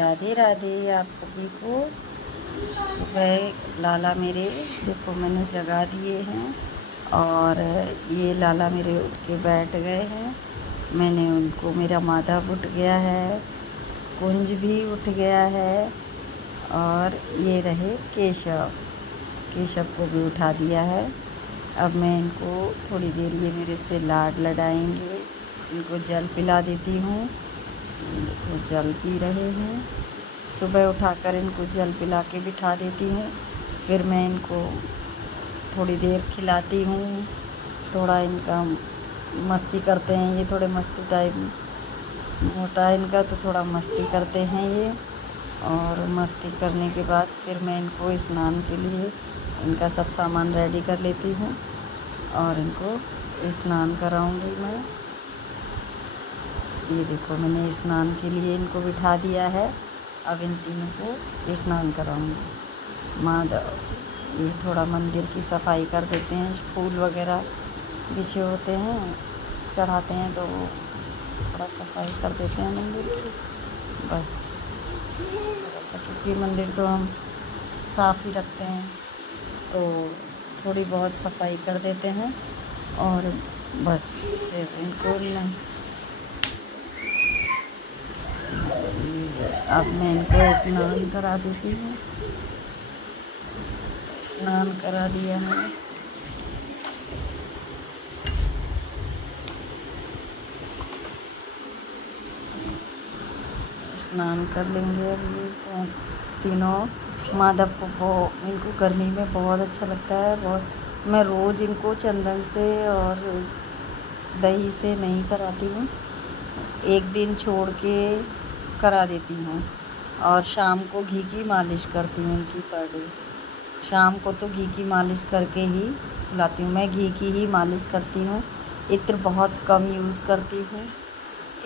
राधे राधे आप सभी को। सुबह लाला मेरे देखो मैंने जगा दिए हैं और ये लाला मेरे उठ के बैठ गए हैं। मैंने उनको, मेरा माधव उठ गया है, कुंज भी उठ गया है और ये रहे केशव, केशव को भी उठा दिया है। अब मैं इनको थोड़ी देर, ये मेरे से लाड लड़ाएंगे, इनको जल पिला देती हूँ। देखो जल पी रहे हैं। सुबह उठाकर इनको जल पिला के बिठा देती हूँ, फिर मैं इनको थोड़ी देर खिलाती हूँ। थोड़ा इनका मस्ती करते हैं, ये थोड़े मस्ती टाइप होता है इनका, तो थोड़ा मस्ती करते हैं ये। और मस्ती करने के बाद फिर मैं इनको स्नान के लिए इनका सब सामान रेडी कर लेती हूँ और इनको स्नान कराऊंगी मैं। ये देखो मैंने स्नान के लिए इनको बिठा दिया है। अब इन तीनों को स्नान कराऊंगी। माधव ये थोड़ा मंदिर की सफाई कर देते हैं, फूल वगैरह बिछे होते हैं, चढ़ाते हैं, तो वो थोड़ा सफाई कर देते हैं मंदिर की। बस थोड़ा सा, क्योंकि मंदिर तो हम साफ़ ही रखते हैं, तो थोड़ी बहुत सफाई कर देते हैं और बस फिर इनको नहीं। अब मैं इनको स्नान करा देती हूँ। स्नान करा दिया है। स्नान कर लेंगे अब ये तो तीनों। माधव को इनको गर्मी में बहुत अच्छा लगता है, बहुत। मैं रोज़ इनको चंदन से और दही से नहीं कराती हूँ, एक दिन छोड़ के करा देती हूँ। और शाम को घी की मालिश करती हूँ इनकी पर डे। शाम को तो घी की मालिश करके ही सुलाती हूँ। मैं घी की ही मालिश करती हूँ, इत्र बहुत कम यूज़ करती हूँ।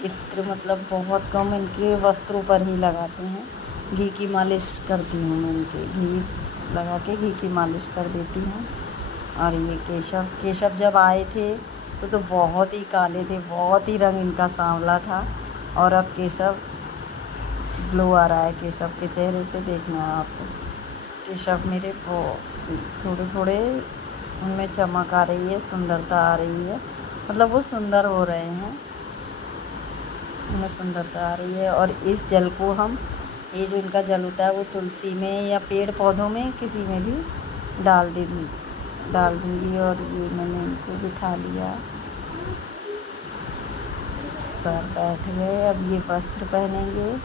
इत्र मतलब बहुत कम इनके वस्त्रों पर ही लगाते हैं। घी की मालिश करती हूँ मैं, इनके घी लगा के घी की मालिश कर देती हूँ। और ये केशव जब आए थे तो बहुत ही काले थे, बहुत ही रंग इनका सांवला था। और अब केशव ग्लो आ रहा है केशव के चेहरे पे, देखना है आपको। केशव मेरे थोड़े थोड़े उनमें चमक आ रही है, सुंदरता आ रही है, मतलब वो सुंदर हो रहे हैं, उनमें सुंदरता आ रही है। और इस जल को हम, ये जो इनका जल होता है वो तुलसी में या पेड़ पौधों में किसी में भी डाल दूँगी। और ये मैंने इनको बिठा लिया, इस पर बैठ गए। अब ये वस्त्र पहनेंगे।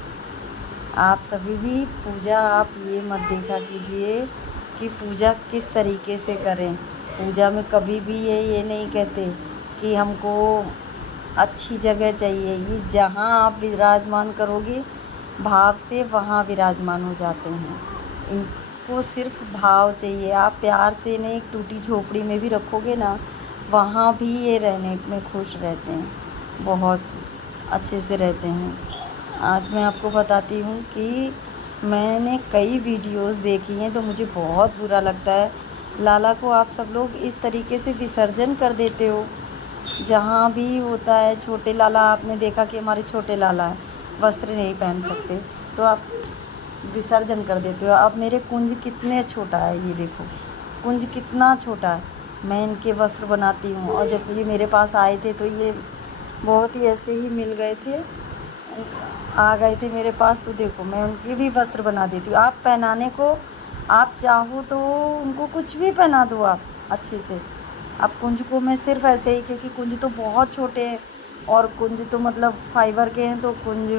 आप सभी भी पूजा, आप ये मत देखा कीजिए कि पूजा किस तरीके से करें। पूजा में कभी भी ये नहीं कहते कि हमको अच्छी जगह चाहिए। ये जहाँ आप विराजमान करोगे भाव से, वहाँ विराजमान हो जाते हैं। इनको सिर्फ भाव चाहिए। आप प्यार से नहीं, एक टूटी झोपड़ी में भी रखोगे ना, वहाँ भी ये रहने में खुश रहते हैं, बहुत अच्छे से रहते हैं। आज मैं आपको बताती हूँ कि मैंने कई वीडियोस देखी हैं, तो मुझे बहुत बुरा लगता है। लाला को आप सब लोग इस तरीके से विसर्जन कर देते हो। जहाँ भी होता है, छोटे लाला, आपने देखा कि हमारे छोटे लाला वस्त्र नहीं पहन सकते, तो आप विसर्जन कर देते हो। अब मेरे कुंज कितने छोटा है, ये देखो कुंज कितना छोटा है। मैं इनके वस्त्र बनाती हूँ, और जब ये मेरे पास आए थे तो ये बहुत ही ऐसे ही मिल गए थे, आ गए थे मेरे पास, तो देखो मैं उनके भी वस्त्र बना देती हूँ। आप पहनाने को, आप चाहो तो उनको कुछ भी पहना दो आप अच्छे से। अब कुंज को मैं सिर्फ ऐसे ही, क्योंकि कुंज तो बहुत छोटे हैं और कुंज तो मतलब फाइबर के हैं, तो कुंज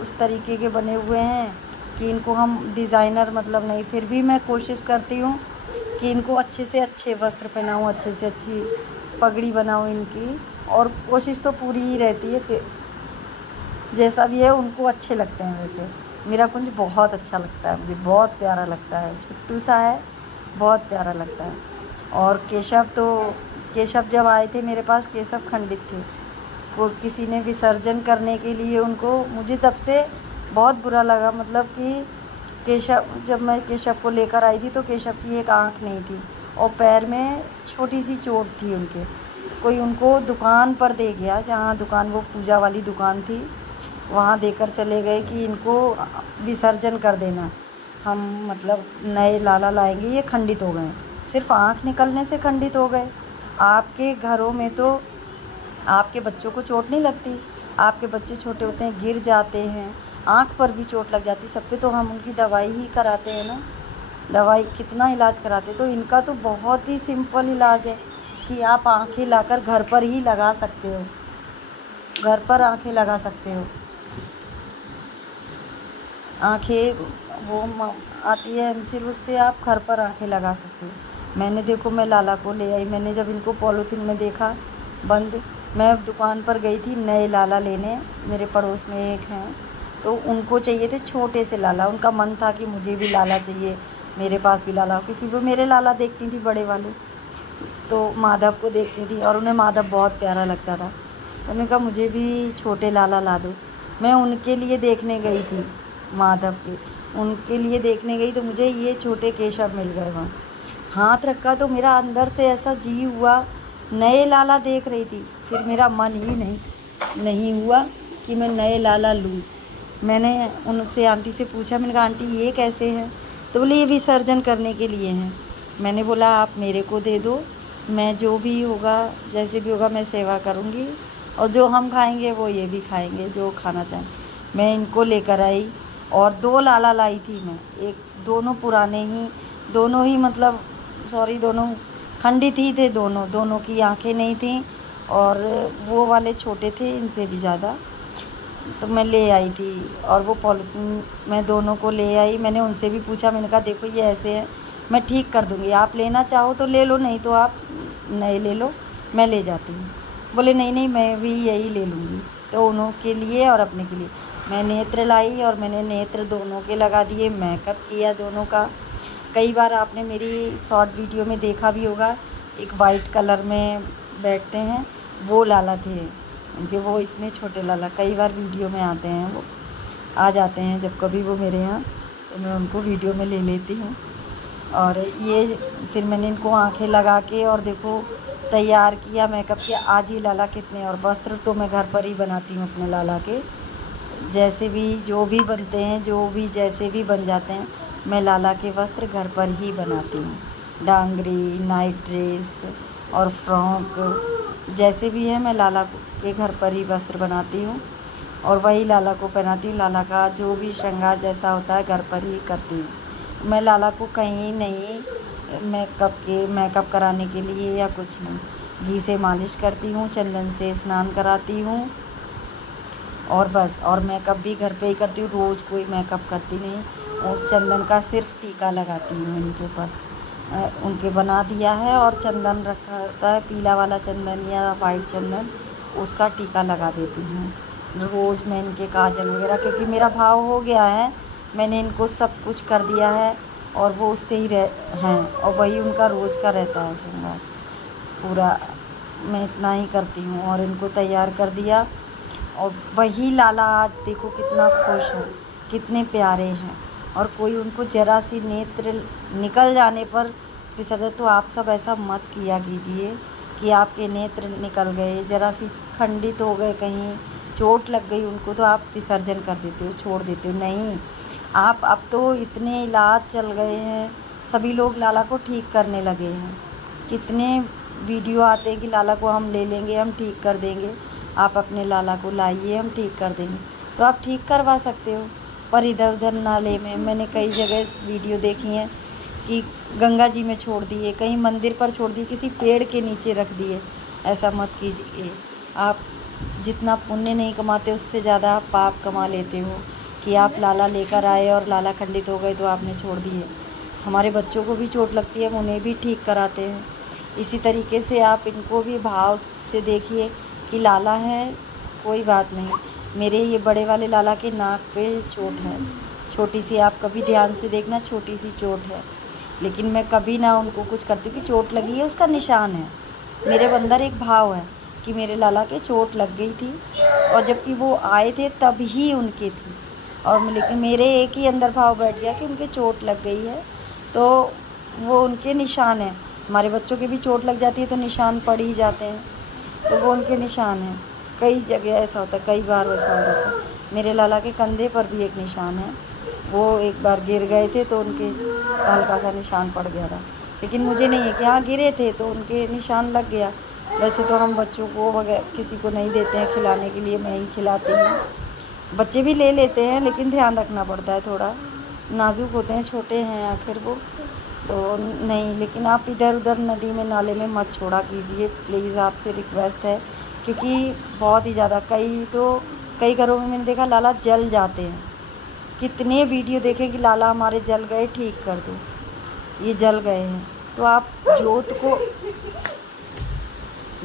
उस तरीके के बने हुए हैं कि इनको हम डिज़ाइनर मतलब नहीं, फिर भी मैं कोशिश करती हूँ कि इनको अच्छे से अच्छे वस्त्र पहनाऊँ, अच्छे से अच्छी पगड़ी बनाऊँ इनकी, और कोशिश तो पूरी ही रहती है। फिर जैसा भी है उनको अच्छे लगते हैं। वैसे मेरा कुंज बहुत अच्छा लगता है, मुझे बहुत प्यारा लगता है, छोटू सा है, बहुत प्यारा लगता है। और केशव जब आए थे मेरे पास, केशव खंडित थे, वो किसी ने विसर्जन करने के लिए उनको, मुझे तब से बहुत बुरा लगा। मतलब कि जब मैं केशव को लेकर आई थी तो केशव की एक आँख नहीं थी और पैर में छोटी सी चोट थी उनके। कोई उनको दुकान पर दे गया, जहाँ दुकान, वो पूजा वाली दुकान थी, वहाँ देकर चले गए कि इनको विसर्जन कर देना, हम मतलब नए लाला लाएंगे, ये खंडित हो गए। सिर्फ आँख निकलने से खंडित हो गए। आपके घरों में तो आपके बच्चों को चोट नहीं लगती, आपके बच्चे छोटे होते हैं, गिर जाते हैं, आँख पर भी चोट लग जाती, सब पे तो हम उनकी दवाई ही कराते हैं ना, दवाई कितना इलाज कराते। तो इनका तो बहुत ही सिंपल इलाज है कि आप आँखें लाकर घर पर ही लगा सकते हो, घर पर आँखें लगा सकते हो। आँखें वो आती है एमसिल, उससे आप घर पर आँखें लगा सकते हो। मैंने देखो, मैं लाला को ले आई, मैंने जब इनको पॉलीथीन में देखा बंद, मैं दुकान पर गई थी नए लाला लेने, मेरे पड़ोस में एक हैं, तो उनको चाहिए थे छोटे से लाला। उनका मन था कि मुझे भी लाला चाहिए, मेरे पास भी लाला हो, क्योंकि वो मेरे लाला देखती थी बड़े वाले, तो माधव को देखती थी और उन्हें माधव बहुत प्यारा लगता था। उन्होंने कहा मुझे भी छोटे लाला ला दो। मैं उनके लिए देखने गई थी, माधव के उनके लिए देखने गई, तो मुझे ये छोटे केशव मिल गए वहाँ। हाथ रखा तो मेरा अंदर से ऐसा जी हुआ, नए लाला देख रही थी, फिर मेरा मन ही नहीं हुआ कि मैं नए लाला लूँ। मैंने उनसे आंटी से पूछा, मैंने कहा आंटी ये कैसे हैं? तो बोले ये विसर्जन करने के लिए हैं। मैंने बोला आप मेरे को दे दो, मैं जो भी होगा, जैसे भी होगा मैं सेवा करूँगी, और जो हम खाएंगे वो ये भी खाएंगे, जो खाना चाहें। मैं इनको लेकर आई और 2 लाला लाई थी मैं, एक दोनों पुराने ही, दोनों ही मतलब सॉरी दोनों खंडित ही थे, दोनों की आंखें नहीं थी, और वो वाले छोटे थे इनसे भी ज़्यादा। तो मैं ले आई थी और वो पॉलीथीन मैं दोनों को ले आई। मैंने उनसे भी पूछा, मैंने कहा देखो ये ऐसे हैं, मैं ठीक कर दूँगी, आप लेना चाहो तो ले लो, नहीं तो आप नए ले लो, मैं ले जाती हूँ। बोले नहीं मैं भी यही ले लूँगी। तो उन्हों के लिए और अपने के लिए मैं नेत्र लाई और मैंने नेत्र दोनों के लगा दिए, मेकअप किया दोनों का। कई बार आपने मेरी शॉर्ट वीडियो में देखा भी होगा, एक वाइट कलर में बैठते हैं, वो लाला थे उनके, वो इतने छोटे लाला कई बार वीडियो में आते हैं, वो आ जाते हैं जब कभी वो मेरे यहाँ, तो मैं उनको वीडियो में ले लेती हूँ। और ये फिर मैंने इनको आंखें लगा के और देखो तैयार किया, मेकअप किया। आज ही लाला कितने, और वस्त्र तो मैं घर पर ही बनाती हूँ अपने लाला के, जैसे भी जो भी बनते हैं, जो भी जैसे भी बन जाते हैं, मैं लाला के वस्त्र घर पर ही बनाती हूँ। डांगरी, नाइट ड्रेस और फ्रॉक जैसे भी है, मैं लाला के घर पर ही वस्त्र बनाती हूँ और वही लाला को पहनाती हूँ। लाला का जो भी श्रृंगार जैसा होता है घर पर ही करती हूँ। मैं लाला को कहीं नहीं मेकअप कराने के लिए या कुछ नहीं, घी से मालिश करती हूँ, चंदन से स्नान कराती हूँ और बस। और मेकअप भी घर पे ही करती हूँ, रोज़ कोई मेकअप करती नहीं। और चंदन का सिर्फ टीका लगाती हूँ इनके पास, उनके बना दिया है, और चंदन रखा होता है, पीला वाला चंदन या वाइट चंदन, उसका टीका लगा देती हूँ रोज़। मैं इनके काजल वगैरह, क्योंकि मेरा भाव हो गया है, मैंने इनको सब कुछ कर दिया है और वो उससे ही हैं, और वही उनका रोज़ का रहता है श्रृंगार पूरा। मैं इतना ही करती हूँ और इनको तैयार कर दिया। और वही लाला आज देखो कितना खुश है, कितने प्यारे हैं। और कोई उनको ज़रा सी नेत्र निकल जाने पर विसर्जन, तो आप सब ऐसा मत किया कीजिए कि आपके नेत्र निकल गए, ज़रा सी खंडित हो गए, कहीं चोट लग गई उनको, तो आप विसर्जन कर देते हो, छोड़ देते हो। नहीं, आप अब तो इतने इलाज चल गए हैं, सभी लोग लाला को ठीक करने लगे हैं। कितने वीडियो आते हैं कि लाला को हम ले लेंगे, हम ठीक कर देंगे, आप अपने लाला को लाइए, हम ठीक कर देंगे। तो आप ठीक करवा सकते हो, पर इधर उधर नाले में। मैंने कई जगह वीडियो देखी हैं कि गंगा जी में छोड़ दिए, कहीं मंदिर पर छोड़ दिए, किसी पेड़ के नीचे रख दिए। ऐसा मत कीजिए। आप जितना पुण्य नहीं कमाते, उससे ज़्यादा आप पाप कमा लेते हो कि आप लाला लेकर आए और लाला खंडित हो गए तो आपने छोड़ दिए। हमारे बच्चों को भी चोट लगती है, हम उन्हें भी ठीक कराते हैं। इसी तरीके से आप इनको भी भाव से देखिए कि लाला है, कोई बात नहीं। मेरे ये बड़े वाले लाला के नाक पे चोट है, छोटी सी, आप कभी ध्यान से देखना, छोटी सी चोट है, लेकिन मैं कभी ना उनको कुछ करती कि चोट लगी है उसका निशान है। मेरे अंदर एक भाव है कि मेरे लाला के चोट लग गई थी, और जबकि वो आए थे तब ही उनके थी, और लेकिन मेरे एक ही अंदर भाव बैठ गया कि उनके चोट लग गई है, तो वो उनके निशान है। हमारे बच्चों के भी चोट लग जाती है तो निशान पड़ ही जाते हैं, तो वो उनके निशान हैं। कई जगह ऐसा होता है, कई बार ऐसा हो जाता है। मेरे लाला के कंधे पर भी एक निशान है। वो एक बार गिर गए थे तो उनके हल्का सा निशान पड़ गया था, लेकिन मुझे नहीं है कि हाँ गिरे थे तो उनके निशान लग गया। वैसे तो हम बच्चों को वगैरह किसी को नहीं देते हैं खिलाने के लिए, मैं ही खिलाती हूँ। बच्चे भी ले लेते हैं लेकिन ध्यान रखना पड़ता है, थोड़ा नाजुक होते हैं, छोटे हैं आखिर वो तो नहीं। लेकिन आप इधर उधर नदी में नाले में मत छोड़ा कीजिए प्लीज़, आपसे रिक्वेस्ट है, क्योंकि बहुत ही ज़्यादा कई घरों में मैंने देखा लाला जल जाते हैं। कितने वीडियो देखे कि लाला हमारे जल गए, ठीक कर दो, ये जल गए हैं। तो आप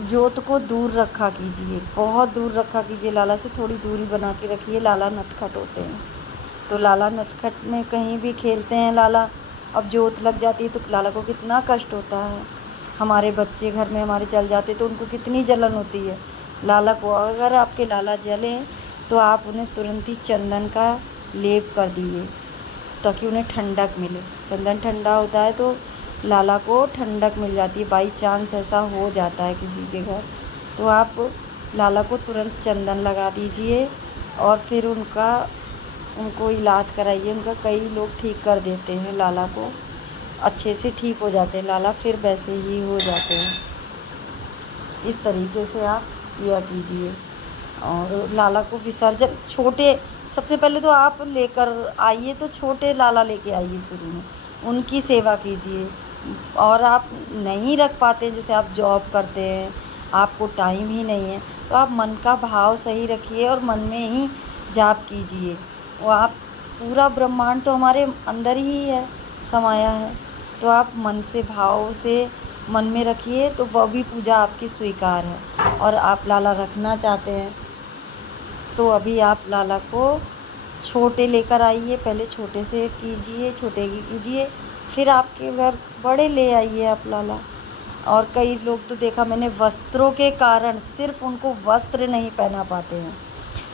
जोत को दूर रखा कीजिए, बहुत दूर रखा कीजिए, लाला से थोड़ी दूरी बना के रखिए। लाला नटखट होते हैं तो लाला नटखट में कहीं भी खेलते हैं लाला, अब जोत लग जाती है तो लाला को कितना कष्ट होता है। हमारे बच्चे घर में हमारे चल जाते तो उनको कितनी जलन होती है। लाला को अगर आपके लाला जलें तो आप उन्हें तुरंत ही चंदन का लेप कर दीजिए ताकि उन्हें ठंडक मिले। चंदन ठंडा होता है तो लाला को ठंडक मिल जाती है। बाई चांस ऐसा हो जाता है किसी के घर तो आप लाला को तुरंत चंदन लगा दीजिए और फिर उनको इलाज कराइए। उनका कई लोग ठीक कर देते हैं लाला को, अच्छे से ठीक हो जाते हैं लाला, फिर वैसे ही हो जाते हैं। इस तरीके से आप किया कीजिए। और लाला को विसर्जन सबसे पहले तो आप लेकर आइए तो छोटे लाला लेके आइए शुरू में, उनकी सेवा कीजिए। और आप नहीं रख पाते, जैसे आप जॉब करते हैं, आपको टाइम ही नहीं है, तो आप मन का भाव सही रखिए और मन में ही जाप कीजिए। वो आप पूरा ब्रह्मांड तो हमारे अंदर ही है, समाया है, तो आप मन से भाव से मन में रखिए तो वह भी पूजा आपकी स्वीकार है। और आप लाला रखना चाहते हैं तो अभी आप लाला को छोटे लेकर आइए, पहले छोटे से कीजिए, छोटे की कीजिए, फिर आपके घर बड़े ले आइए आप लाला। और कई लोग तो देखा मैंने वस्त्रों के कारण, सिर्फ उनको वस्त्र नहीं पहना पाते हैं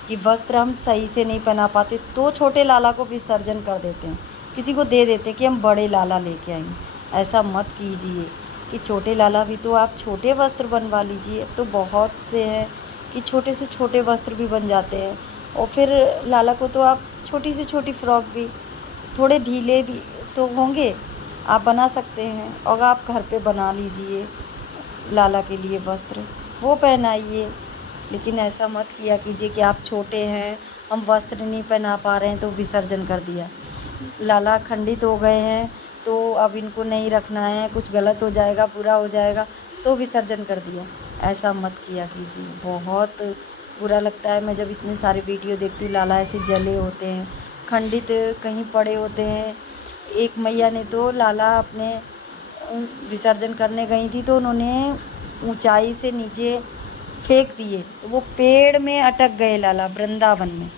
कि वस्त्र हम सही से नहीं पहना पाते तो छोटे लाला को विसर्जन कर देते हैं, किसी को दे देते हैं कि हम बड़े लाला लेके आएंगे। ऐसा मत कीजिए कि छोटे लाला भी तो आप छोटे वस्त्र बनवा लीजिए। तो बहुत से हैं कि छोटे से छोटे वस्त्र भी बन जाते हैं और फिर लाला को तो आप छोटी से छोटी फ्रॉक भी, थोड़े ढीले भी तो होंगे, आप बना सकते हैं। और आप घर पे बना लीजिए लाला के लिए वस्त्र, वो पहनाइए। लेकिन ऐसा मत किया कीजिए कि आप छोटे हैं, हम वस्त्र नहीं पहना पा रहे हैं तो विसर्जन कर दिया। लाला खंडित हो गए हैं तो अब इनको नहीं रखना है, कुछ गलत हो जाएगा, बुरा हो जाएगा तो विसर्जन कर दिया। ऐसा मत किया कीजिए। बहुत बुरा लगता है मैं जब इतने सारे वीडियो देखती हूँ, लाला ऐसे जले होते हैं, खंडित कहीं पड़े होते हैं। एक मैया ने तो लाला अपने विसर्जन करने गई थी तो उन्होंने ऊंचाई से नीचे फेंक दिए तो वो पेड़ में अटक गए। लाला वृंदावन में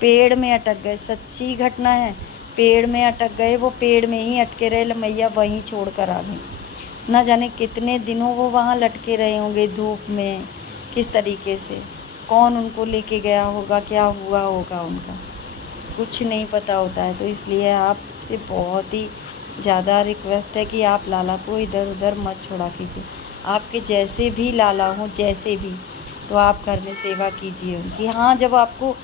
पेड़ में अटक गए, सच्ची घटना है, पेड़ में अटक गए, वो पेड़ में ही अटके रहे, मैया वहीं छोड़ कर आ गई। ना जाने कितने दिनों वो वहाँ लटके रहे होंगे धूप में, किस तरीके से, कौन उनको लेके गया होगा, क्या हुआ होगा उनका, कुछ नहीं पता होता है। तो इसलिए आपसे बहुत ही ज़्यादा रिक्वेस्ट है कि आप लाला को इधर उधर मत छोड़ा कीजिए। आपके जैसे भी लाला हों, जैसे भी, तो आप घर में सेवा कीजिए उनकी। हाँ, जब आपको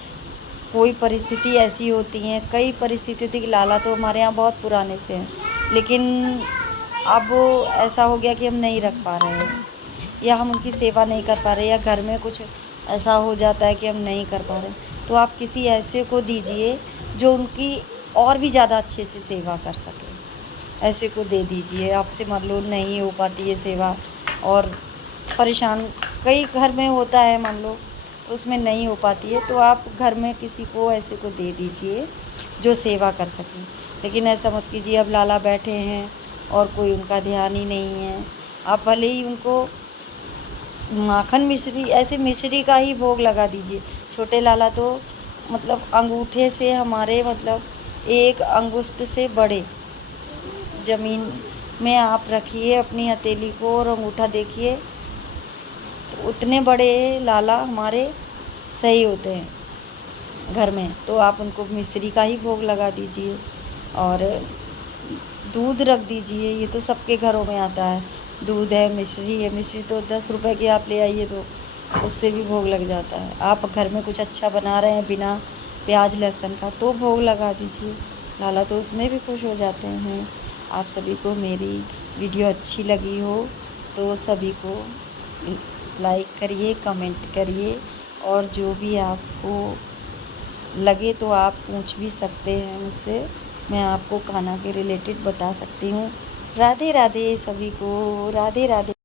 कोई परिस्थिति ऐसी होती है, कई परिस्थिति होती है कि लाला तो हमारे यहाँ बहुत पुराने से हैं, लेकिन अब ऐसा हो गया कि हम नहीं रख पा रहे हैं या हम उनकी सेवा नहीं कर पा रहे, या घर में कुछ ऐसा हो जाता है कि हम नहीं कर पा रहे, तो आप किसी ऐसे को दीजिए जो उनकी और भी ज़्यादा अच्छे से सेवा कर सके। ऐसे को दे दीजिए। आपसे मान लो नहीं हो पाती है सेवा और परेशान कई घर में होता है, मान लो उसमें नहीं हो पाती है, तो आप घर में किसी को ऐसे को दे दीजिए जो सेवा कर सके। लेकिन ऐसा मत कीजिए अब लाला बैठे हैं और कोई उनका ध्यान ही नहीं है। आप भले ही उनको माखन मिश्री, ऐसे मिश्री का ही भोग लगा दीजिए। छोटे लाला तो मतलब अंगूठे से हमारे, मतलब एक अंगुष्ठ से बड़े, ज़मीन में आप रखिए अपनी हथेली को और अंगूठा देखिए, तो उतने बड़े लाला हमारे सही होते हैं घर में। तो आप उनको मिश्री का ही भोग लगा दीजिए और दूध रख दीजिए। ये तो सबके घरों में आता है, दूध है, मिश्री है। मिश्री तो 10 रुपए की आप ले आइए तो उससे भी भोग लग जाता है। आप घर में कुछ अच्छा बना रहे हैं बिना प्याज लहसुन का तो भोग लगा दीजिए। लाला तो उसमें भी खुश हो जाते हैं। आप सभी को मेरी वीडियो अच्छी लगी हो तो सभी को लाइक करिए, कमेंट करिए, और जो भी आपको लगे तो आप पूछ भी सकते हैं मुझसे। मैं आपको खाना के रिलेटेड बता सकती हूँ। राधे राधे सभी को, राधे राधे।